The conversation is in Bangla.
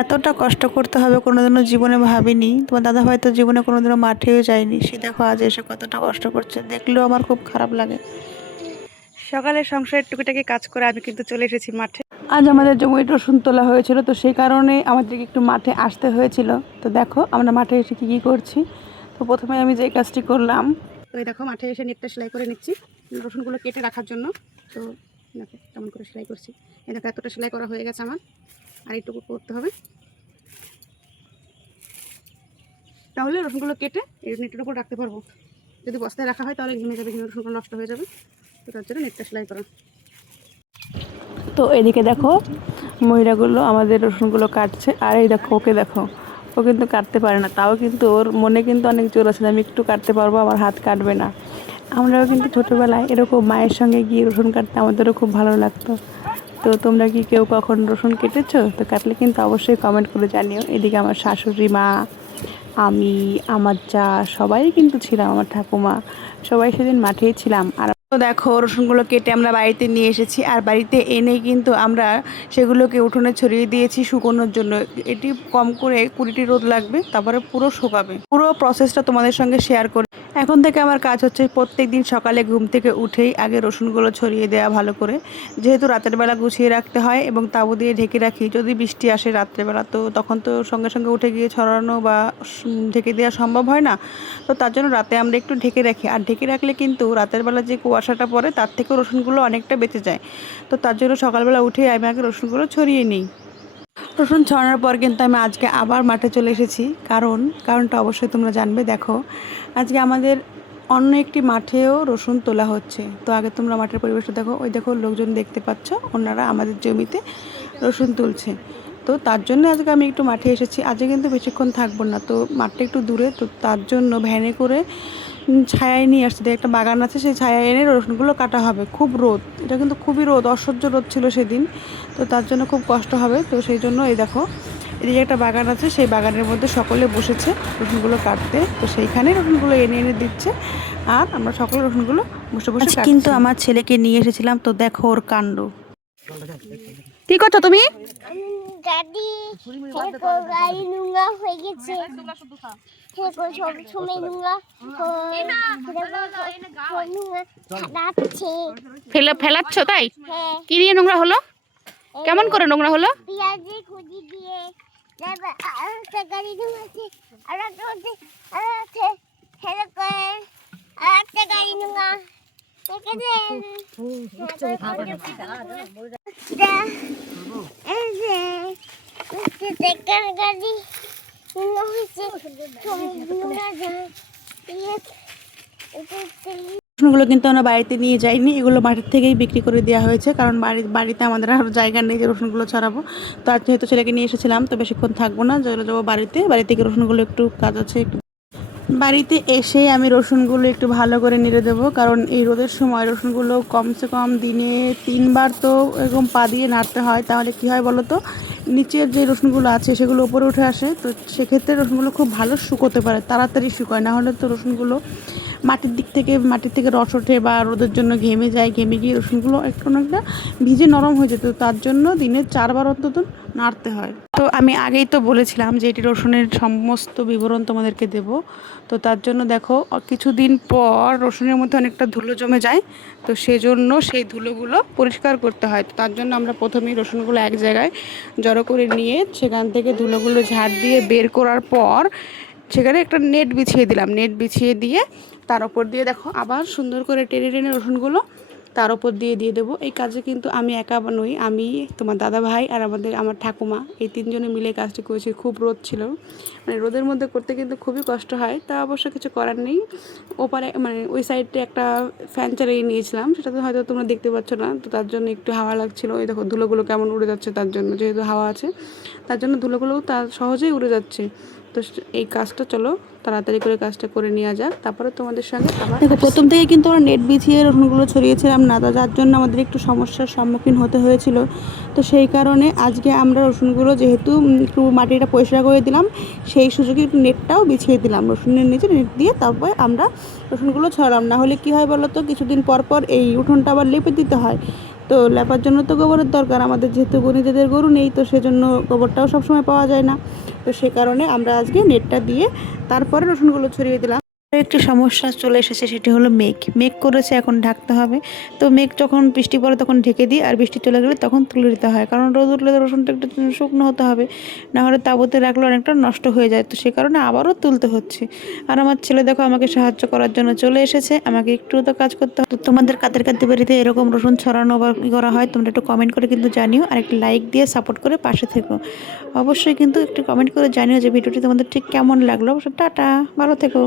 এতটা কষ্ট করতে হবে কোনোদিনও জীবনে ভাবিনি। তোমার দাদাভাই তো জীবনে কোনোদিনও মাঠেও যায়নি, সে দেখো আজ এসে কতটা কষ্ট করছে, দেখলেও আমার খুব খারাপ লাগে। সকালে সংসারের টুকিটাকি কাজ করে আমি কিন্তু চলে এসেছি মাঠে। আজ আমাদের জমিতে রসুন তোলা হয়েছিল, তো সেই কারণে আমাদেরকে একটু মাঠে আসতে হয়েছিল। তো দেখো আমরা মাঠে এসে কী কী করছি। তো প্রথমে আমি যে কাজটি করলাম, তো এই দেখো মাঠে এসে নেটটা সেলাই করে নিচ্ছি রসুনগুলো কেটে রাখার জন্য। তো দেখো কেমন করে সেলাই করছি। এই দেখো এতটা সেলাই করা হয়ে গেছে আমার, আর এইটুকু করতে হবে, তাহলে রসুনগুলো কেটে এই নেটের উপর রাখতে পারবো। যদি বস্তায় রাখা হয় তাহলে ঘেমে যাবে, ঘেমে রসুনগুলো নষ্ট হয়ে যাবে। তো তার জন্য নেটটা সেলাই করা। তো এদিকে দেখো মহিলাগুলো আমাদের রসুনগুলো কাটছে, আর এই দেখো ওকে দেখো, ও কিন্তু কাটতে পারে না, তাও কিন্তু ওর মনে কিন্তু অনেক জোর আছে, আমি একটু কাটতে পারবো, আমার হাত কাটবে না। আমরাও কিন্তু ছোটোবেলায় এরকম মায়ের সঙ্গে গিয়ে রসুন কাটতে আমাদেরও খুব ভালো লাগতো। তো তোমরা কি কেউ কখন রসুন কেটেছো? তো কাটলে কিন্তু অবশ্যই কমেন্ট করে জানিও। এদিকে আমার শাশুড়ি মা, আমি, আমার যা সবাই কিন্তু ছিলাম, আমার ঠাকুমা, সবাই সেদিন মাঠেই ছিলাম। আর তো দেখো রসুনগুলো কেটে আমরা বাড়িতে নিয়ে এসেছি, আর বাড়িতে এনে কিন্তু আমরা সেগুলোকে উঠোনে ছড়িয়ে দিয়েছি শুকোনোর জন্য। এটি কম করে 20টি রোদ লাগবে, তারপরে পুরো শুকাবে। পুরো প্রসেসটা তোমাদের সঙ্গে শেয়ার করি। এখন থেকে আমার কাজ হচ্ছে প্রত্যেক দিন সকালে ঘুম থেকে উঠেই আগে রসুনগুলো ছড়িয়ে দেওয়া ভালো করে, যেহেতু রাতের বেলা গুছিয়ে রাখতে হয় এবং তাঁবু দিয়ে ঢেকে রাখি। যদি বৃষ্টি আসে রাত্রেবেলা, তো তখন তো সঙ্গে সঙ্গে উঠে গিয়ে ছড়ানো বা ঢেকে দেওয়া সম্ভব হয় না। তো তার জন্য রাতে আমরা একটু ঢেকে রাখি, আর ঢেকে রাখলে কিন্তু রাতের বেলা যে কুয়াশাটা পড়ে তার থেকেও রসুনগুলো অনেকটা বেঁচে যায়। তো তার জন্য সকালবেলা উঠে আমি আগে রসুনগুলো ছড়িয়ে নিই। রসুন ছড়ানোর পর কিন্তু আমি আজকে আবার মাঠে চলে এসেছি, কারণটা অবশ্যই তোমরা জানবে। দেখো আজকে আমাদের অন্য একটি মাঠেও রসুন তোলা হচ্ছে। তো আগে তোমরা মাঠের পরিবেশটা দেখো, ওই দেখো লোকজন দেখতে পাচ্ছ, ওনারা আমাদের জমিতে রসুন তুলছে। তো তার জন্য আজকে আমি একটু মাঠে এসেছি। আজকে কিন্তু বেশিক্ষণ থাকবো না, তো মাঠটা একটু দূরে, তো তার জন্য ভ্যানে করে ছায়ায় নিয়ে আসছে। একটা বাগান আছে, সেই ছায়ায় এনে রসুনগুলো কাটা হবে। খুব রোদ, এটা কিন্তু খুবই রোদ, অসহ্য রোদ ছিল সেদিন। তো তার জন্য খুব কষ্ট হবে। তো সেই জন্য এই দেখো এদিকে একটা বাগান আছে, সেই বাগানের মধ্যে সকলে বসেছে রসুনগুলো কাটতে। তো সেইখানে রসুনগুলো এনে এনে দিচ্ছে, আর আমরা সকলে রসুনগুলো বসে বসে কাটছি। কিন্তু আমার ছেলেকে নিয়ে এসেছিলাম, তো দেখো ওর কাণ্ড। কি করছো তুমি? গাড়ি গাড়ি নোংরা হয়ে গেছে, সব সময় নোংরা ফেলাচ্ছ তাই? হ্যাঁ, কি দিয়ে নোংরা হলো? কেমন করে নোংরা হলো? পেঁয়াজি খুঁজি দিয়ে একটা গাড়ি নোংরাছে, আর একটা হচ্ছে আর একটা গাড়ি নোংরা গাড়ি রসুনগুলো কিন্তু আমরা বাড়িতে নিয়ে যাইনি, এগুলো মাটির থেকেই বিক্রি করে দেওয়া হয়েছে, কারণ বাড়িতে আমাদের আর জায়গা নেই যে রসুনগুলো ছড়াবো। তো আজ যেহেতু ছেলেকে নিয়ে এসেছিলাম, তো বেশিক্ষণ থাকবো না, চলে যাবো বাড়ি থেকে রসুনগুলো একটু কাজ আছে একটু। বাড়িতে এসে আমি রসুনগুলো একটু ভালো করে নেড়ে দেবো, কারণ এই রোদের সময় রসুনগুলো কমসে কম দিনে 3বার তো এরকম পা দিয়ে নাড়তে হয়, তাহলে কি হয় বলো তো, নিচের যে রসুনগুলো আছে সেগুলো উপরে উঠে আসে। তো সেক্ষেত্রে রসুনগুলো খুব ভালো শুকোতে পারে, তাড়াতাড়ি শুকোয়, না হলে তো রসুনগুলো মাটির থেকে রস ওঠে বা রোদের জন্য ঘেমে যায়, ঘেমে গিয়ে রসুনগুলো একটু অনেকটা ভিজে নরম হয়ে যেত। তার জন্য দিনে 4বার অন্তত নাড়তে হয়। তো আমি আগেই তো বলেছিলাম যে এটি রসুনের সমস্ত বিবরণ তোমাদেরকে দেব। তো তার জন্য দেখো কিছুদিন পর রসুনের মধ্যে অনেকটা ধুলো জমে যায়, তো সেজন্য সেই ধুলোগুলো পরিষ্কার করতে হয়। তো তার জন্য আমরা প্রথমেই রসুনগুলো এক জায়গায় জড়ো করে নিয়ে সেখান থেকে ধুলোগুলো ঝাড় দিয়ে বের করার পর সেখানে একটা নেট বিছিয়ে দিলাম। নেট বিছিয়ে দিয়ে তার ওপর দিয়ে দেখো আবার সুন্দর করে টেনে টেনে রসুনগুলো তার ওপর দিয়ে দেবো। এই কাজে কিন্তু আমি একা নই, আমি, তোমার দাদা ভাই আর আমার ঠাকুমা, এই 3জনে মিলে কাজটি করেছি। খুব রোদ ছিল, মানে রোদের মধ্যে করতে কিন্তু খুবই কষ্ট হয়, তা অবশ্য কিছু করার নেই। ওপারে মানে ওই সাইডে একটা ফ্যান চালিয়ে নিয়েছিলাম, সেটা তো হয়তো তোমরা দেখতে পাচ্ছ না, তো তার জন্য একটু হাওয়া লাগছিলো। ওই দেখো ধুলোগুলো কেমন উড়ে যাচ্ছে, তার জন্য যেহেতু হাওয়া আছে তার জন্য ধুলোগুলোও তার সহজেই উড়ে যাচ্ছে। তো এই কাজটা চলো তাড়াতাড়ি করে কাজটা করে নেওয়া যাক, তারপরে তোমাদের সঙ্গে আবার দেখো। প্রথম থেকে কিন্তু আমরা নেট বিছিয়ে রসুনগুলো ছড়িয়েছিলাম না, যার জন্য আমাদের একটু সমস্যার সম্মুখীন হতে হয়েছিল। তো সেই কারণে আজকে আমরা রসুনগুলো যেহেতু একটু মাটিটা পরিষ্কার করে দিলাম, সেই সুযোগে একটু নেটটাও বিছিয়ে দিলাম, রসুনের নিচে নেট দিয়ে তারপরে আমরা রসুনগুলো ছড়ালাম। না হলে কী হয় বলো তো, কিছুদিন পর পর এই উঠোনটা আবার লেপে দিতে হয়, তো লেপার জন্য তো গোবরের দরকার আমাদের, যেহেতু নিজেদের গরু নেই, তো সেজন্য গোবরটাও সবসময় পাওয়া যায় না। তো সে কারণে আমরা আজকে নেটটা দিয়ে তারপরে রসুনগুলো ছড়িয়ে দিলাম। একটি সমস্যা চলে এসেছে, সেটি হলো মেঘ করেছে, এখন ঢাকতে হবে। তো মেঘ যখন বৃষ্টি পড়ে তখন ঢেকে দিই, আর বৃষ্টি চলে গেলে তখন তুলে দিতে হয়, কারণ রোদ উঠলে তো রসুনটা একটু শুকনো হতে হবে, না হলে তাবুতে রাখলে অনেকটা নষ্ট হয়ে যায়। তো সে কারণে আবারও তুলতে হচ্ছে। আর আমার ছেলে দেখো আমাকে সাহায্য করার জন্য চলে এসেছে, আমাকে একটু তো কাজ করতে হবে। তো তোমাদের কাদের বাড়িতে এরকম রসুন ছড়ানো বা কী করা হয় তোমরা একটু কমেন্ট করে কিন্তু জানিও, আর একটু লাইক দিয়ে সাপোর্ট করে পাশে থেকো। অবশ্যই কিন্তু একটু কমেন্ট করে জানিও যে ভিডিওটি তোমাদের ঠিক কেমন লাগলো। টাটা, ভালো থেকো।